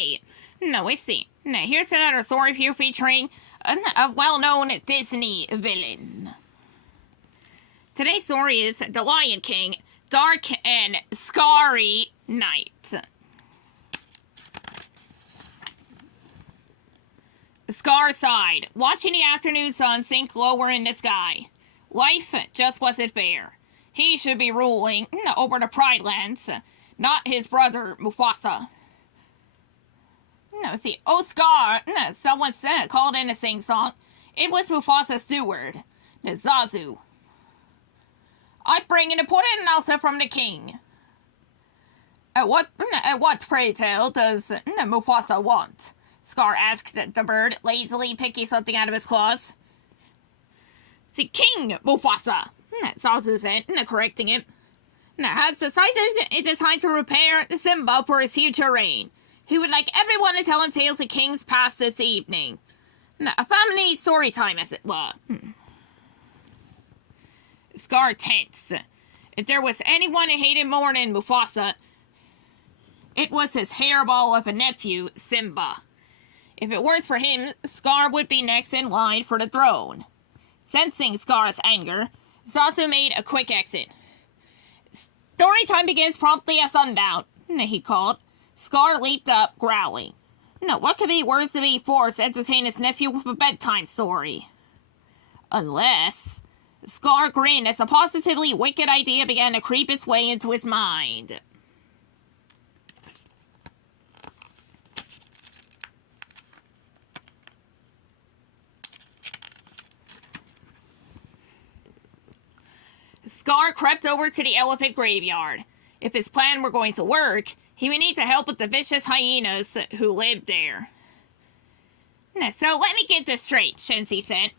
Hey! No, I see. Now, here's another story here featuring a well-known Disney villain. Today's story is The Lion King, Dark and Scary Night. Scar sighed, watching the afternoon sun sink lower in the sky. Life just wasn't fair. He should be ruling over the Pride Lands, not his brother, Mufasa. No, see, oh, Scar, someone called in to sing song. It was Mufasa's steward, the Zazu. I bring in a pudding also from the king. At what, pray tell, does Mufasa want? Scar asked the bird, lazily picking something out of his claws. See, King Mufasa, Zazu said, correcting him. Has decided it is time to prepare Simba for his future reign. He would like everyone to tell him tales of kings past this evening. A family story time, as it were. Scar tensed. If there was anyone he hated more than Mufasa, it was his hairball of a nephew, Simba. If it weren't for him, Scar would be next in line for the throne. Sensing Scar's anger, Zazu made a quick exit. Story time begins promptly at sundown, he called. Scar leaped up, growling. What could be worse than being forced to entertain his nephew with a bedtime story? Unless... Scar grinned as a positively wicked idea began to creep its way into his mind. Scar crept over to the elephant graveyard. If his plan were going to work, he would need to help with the vicious hyenas who lived there. So let me get this straight, Shenzi said.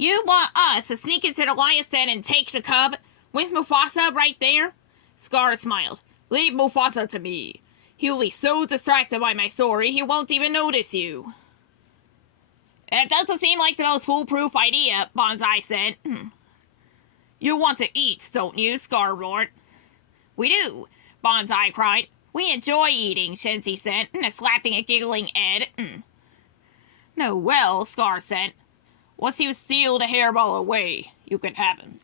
You want us to sneak into the lion's den and take the cub with Mufasa right there? Scar smiled. Leave Mufasa to me. He'll be so distracted by my story he won't even notice you. It doesn't seem like the most foolproof idea, Bonsai said. You want to eat, don't you? Scar roared. We do, Bonsai cried. We enjoy eating, Shenzi said, slapping a giggling Ed. No, well, Scar said. Once you steal the hairball away, you can have him.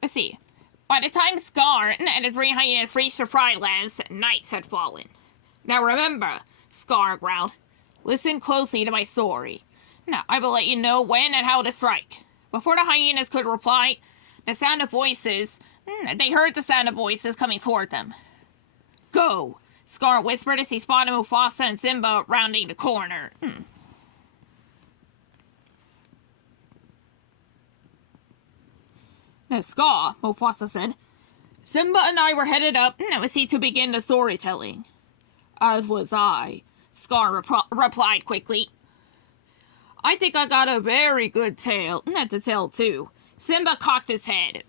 Let's see. By the time Scar and his 3 hyenas reached the Pride Lands, night had fallen. Now remember, Scar growled, listen closely to my story. Now, I will let you know when and how to strike. Before the hyenas could reply, they heard the sound of voices coming toward them. Go, Scar whispered as he spotted Mufasa and Simba rounding the corner. Now, Scar, Mufasa said. Simba and I were headed up, as he to begin the storytelling. As was I, Scar replied quickly. I think I got a very good tale to tell, too. Simba cocked his head.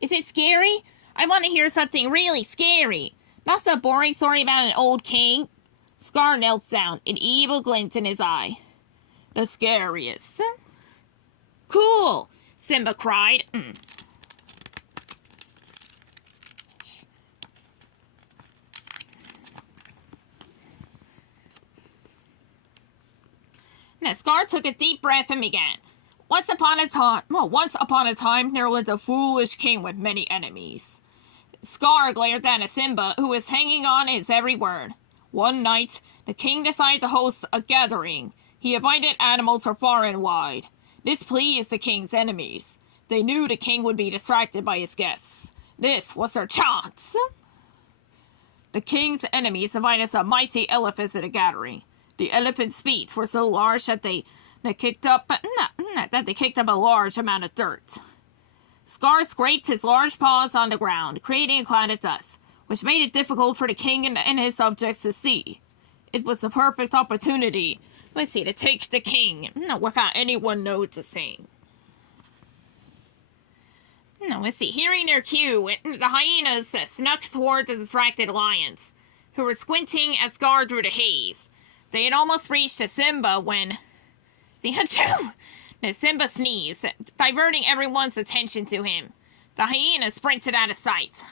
Is it scary? I want to hear something really scary. Not some boring story about an old king. Scar knelt down, an evil glint in his eye. The scariest. Cool, Simba cried. Now, Scar took a deep breath and began. Once upon a time, there lived a foolish king with many enemies. Scar glared down at Simba, who was hanging on his every word. One night, the king decided to host a gathering. He invited animals from far and wide. This pleased the king's enemies. They knew the king would be distracted by his guests. This was their chance. The king's enemies invited some mighty elephants to the gathering. The elephants' feet were so large that they kicked up a large amount of dirt. Scar scraped his large paws on the ground, creating a cloud of dust, which made it difficult for the king and his subjects to see. It was the perfect opportunity, to take the king, without anyone noticing. Hearing their cue, the hyenas snuck toward the distracted lions, who were squinting at Scar through the haze. They had almost reached Simba when... Now Simba sneezed, diverting everyone's attention to him. The hyena sprinted out of sight.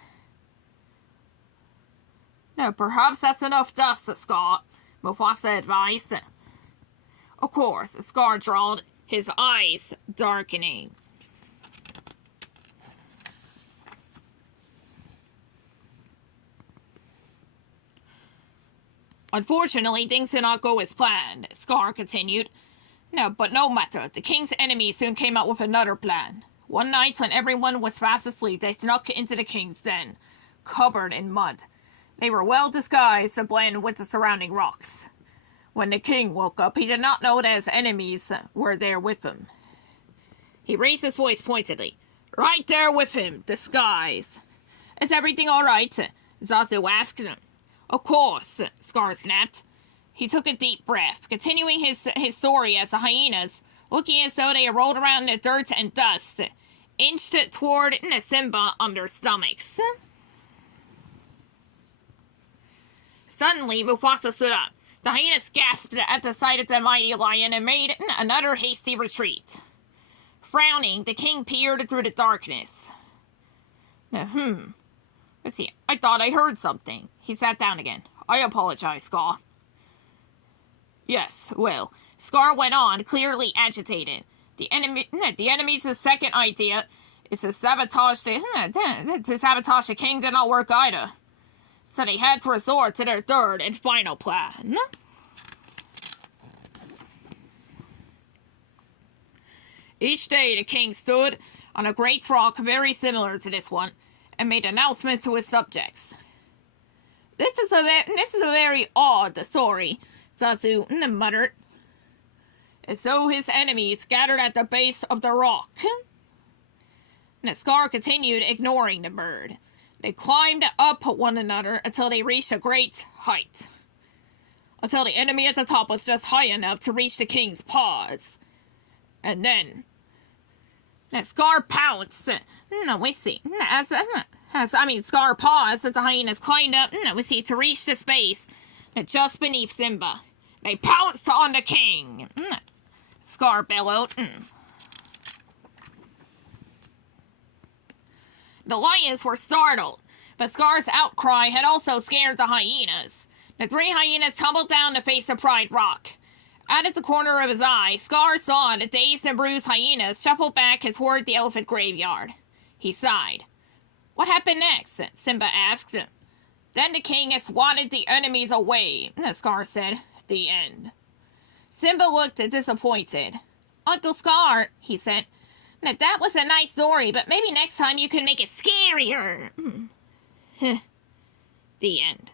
Now, perhaps that's enough dust, Scar, Mufasa advised. Of course, Scar drawled, his eyes darkening. Unfortunately, things did not go as planned, Scar continued. But no matter, the king's enemies soon came up with another plan. One night, when everyone was fast asleep, they snuck into the king's den, covered in mud. They were well disguised to blend with the surrounding rocks. When the king woke up, he did not know that his enemies were there with him. He raised his voice pointedly. Right there with him, disguise. Is everything all right? Zazu asked. Of course, Scar snapped. He took a deep breath, continuing his story as the hyenas, looking as though they rolled around in the dirt and dust, inched toward Simba on their stomachs. Suddenly, Mufasa stood up. The hyenas gasped at the sight of the mighty lion and made another hasty retreat. Frowning, the king peered through the darkness. Let's see. I thought I heard something. He sat down again. I apologize, Scar. Yes, well, Scar went on, clearly agitated. The enemy's second idea is to sabotage the king did not work either. So they had to resort to their third and final plan. Each day the king stood on a great rock very similar to this one and made announcements to his subjects. This is a very odd story, Zazu muttered. And so his enemies gathered at the base of the rock. Scar continued, ignoring the bird. They climbed up one another until they reached a great height. Until the enemy at the top was just high enough to reach the king's paws. And then Scar pounced. Scar paused as the hyenas climbed up, to reach the space just beneath Simba. They pounced on the king. Scar bellowed. The lions were startled, but Scar's outcry had also scared the hyenas. The three hyenas tumbled down to face the Pride Rock. Out of the corner of his eye, Scar saw the dazed and bruised hyenas shuffle back toward the elephant graveyard. He sighed. What happened next? Simba asked. Then the king swatted the enemies away, Scar said. The end. Simba looked disappointed. Uncle Scar, he said. That was a nice story, but maybe next time you can make it scarier. The end.